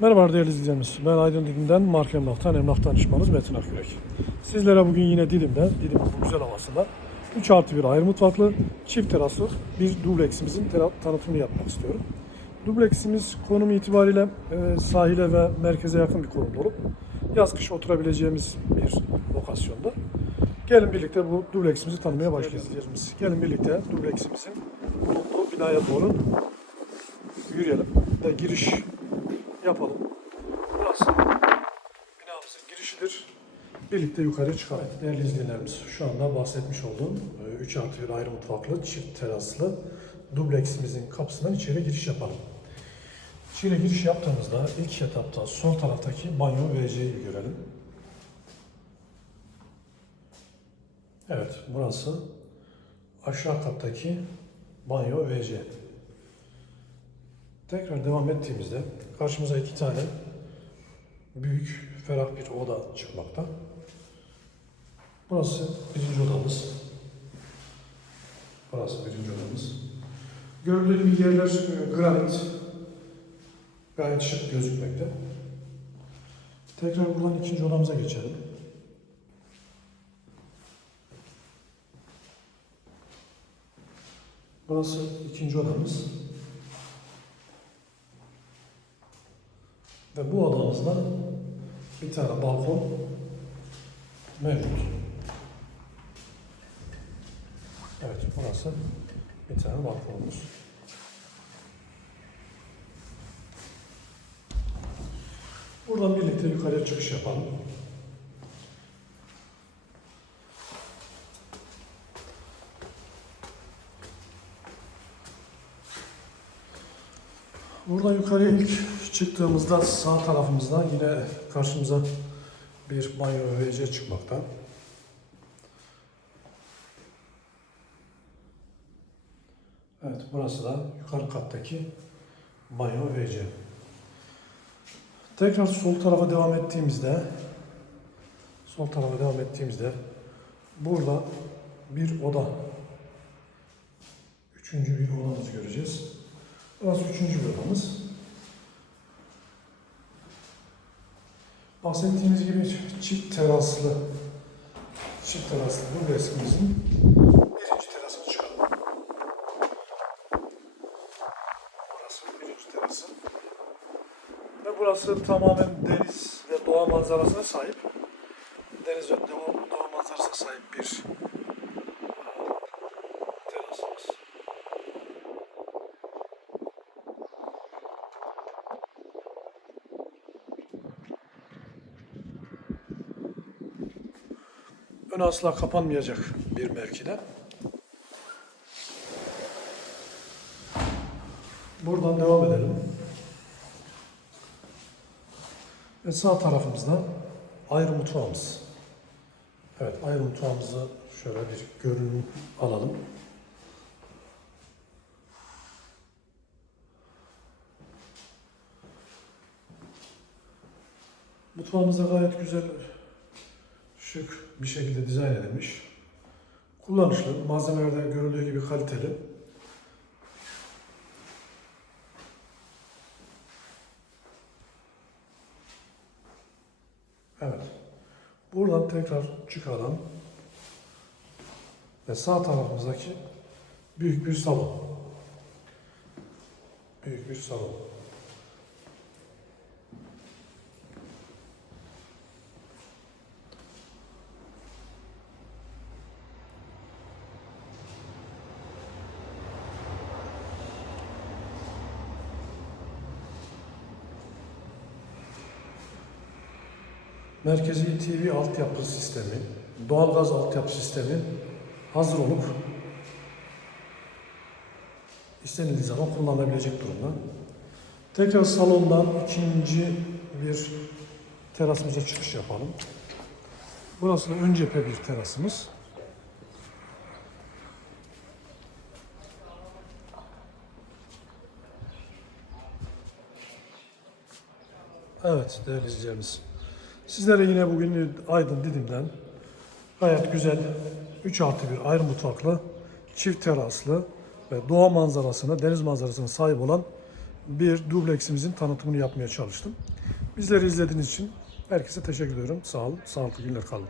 Merhaba değerli izleyicilerimiz. Ben Aydın Didim'den Mark Emlak'tan emlak danışmanımız Metin Akgürek. Sizlere bugün yine Didim'de, Didim'in bu güzel havasında 3 artı 1 ayrı mutfaklı, çift teraslı bir dubleksimizin tanıtımını yapmak istiyorum. Dubleksimiz konum itibariyle e, sahile ve merkeze yakın bir konumda olup yaz kış oturabileceğimiz bir lokasyonda. Gelin birlikte bu dubleksimizi tanımaya başlayalım. Gelin birlikte dubleksimizin bulunduğu binaya doğru yürüyelim ve giriş yapalım. Burası binamızın girişidir. Birlikte yukarı çıkalım. Değerli izleyenlerimiz şu anda bahsetmiş olduğum 3 artı 1 ayrı mutfaklı, çift teraslı dubleksimizin kapısından içeri giriş yapalım. İçeri giriş yaptığımızda ilk etapta sol taraftaki banyo WC'yi görelim. Evet burası aşağı kattaki banyo WC. Tekrar devam ettiğimizde karşımıza iki tane büyük, ferah bir oda çıkmakta. Burası birinci odamız. Burası birinci odamız. Gördüğünüz yerler e, granit. Gayet şık gözükmekte. Tekrar buradan ikinci odamıza geçelim. Burası ikinci odamız. Ve bu odamızda bir tane balkon mevcut. Evet, burası bir tane balkonumuz. Buradan birlikte yukarıya çıkış yapalım. Buradan yukarıya ilk çıktığımızda sağ tarafımızda yine karşımıza bir banyo WC çıkmakta. Evet burası da yukarı kattaki banyo WC. Tekrar sol tarafa devam ettiğimizde sol tarafa devam ettiğimizde burada bir oda üçüncü bir odamızı göreceğiz. Burası üçüncü bir odamız. Bahsettiğimiz gibi çift teraslı çift teraslı bu resmimizin birinci terasını çıkalım. Burası birinci terası. Ve burası tamamen deniz ve doğa manzarasına sahip. Deniz ve doğa manzarasına sahip bir e, terasımız. Ön asla kapanmayacak bir mevkide. Buradan devam edelim. Ve sağ tarafımızda ayrı mutfağımız. Evet, ayrı mutfağımızı şöyle bir görünüm alalım. Mutfağımız da gayet güzel, şık bir şekilde dizayn edilmiş. Kullanışlı, malzemelerde görüldüğü gibi kaliteli. Evet. Buradan tekrar çıkalım. Ve sağ tarafımızdaki büyük bir salon. Büyük bir salon. Merkezi TV altyapı sistemi, doğalgaz altyapı sistemi hazır olup istenildiği zaman kullanılabilecek durumda. Tekrar salondan ikinci bir terasımıza çıkış yapalım. Burası da ön cephe bir terasımız. Evet değerli izleyicilerimiz. Sizlere yine bugün Aydın Didim'den gayet güzel 3 artı 1 ayrı mutfaklı, çift teraslı ve doğa manzarasına, deniz manzarasına sahip olan bir dubleksimizin tanıtımını yapmaya çalıştım. Bizleri izlediğiniz için herkese teşekkür ediyorum. Sağ olun, sağlıklı günler kalın.